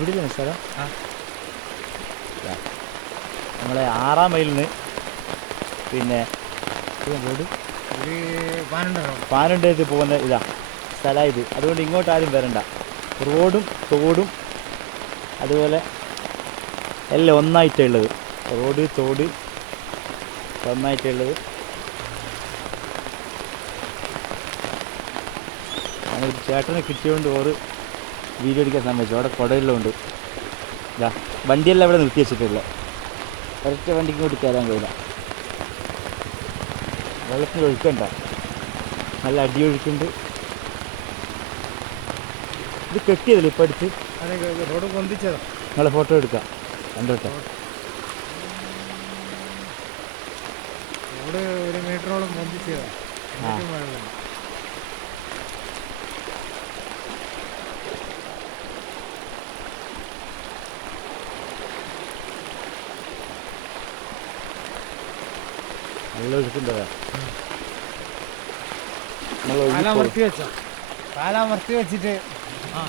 ഇവിടെ സ്ഥലം. നമ്മളെ ആറാം മൈലിൽ നിന്ന് പിന്നെ റോഡ്? പാനണ്ടേക്ക് പോകുന്ന ഇതാ സ്ഥലമായത് അതുകൊണ്ട് ഇങ്ങോട്ട് ആരും വരണ്ട. റോഡും തോടും അതുപോലെ എല്ലാം ഒന്നായിട്ടുള്ളത് റോഡ് തോട് ഒന്നായിട്ടുള്ളത് അങ്ങനെ ഒരു ചേട്ടനെ കിട്ടിയതുകൊണ്ട് ഓറ് വീഡിയോ എടുക്കാൻ സമ്മതിച്ചു അവിടെ കുടയെല്ലാം ഉണ്ട് ഇതാ വണ്ടിയെല്ലാം ഇവിടെ നിർത്തി വെച്ചിട്ടുള്ളത്. ഒരൊറ്റ വണ്ടിക്ക് കൂടി കയറാൻ കഴിയില്ല. വെള്ളത്തിൽ ഒഴുക്കണ്ട. നല്ല അടി ഒഴുക്കുണ്ട്. ഇത് കെട്ടിയതല്ലേ ഇപ്പം അടുത്ത് നിങ്ങളെ ഫോട്ടോ എടുക്കാം. കണ്ടോട്ടെ ഒരു മീറ്ററോളം പൊന്തിച്ചതോ. നല്ല ഒഴുക്കുണ്ടതാ പാലമർത്തി വെച്ചോ. പാലമർത്തി വെച്ചിട്ട്. ആ.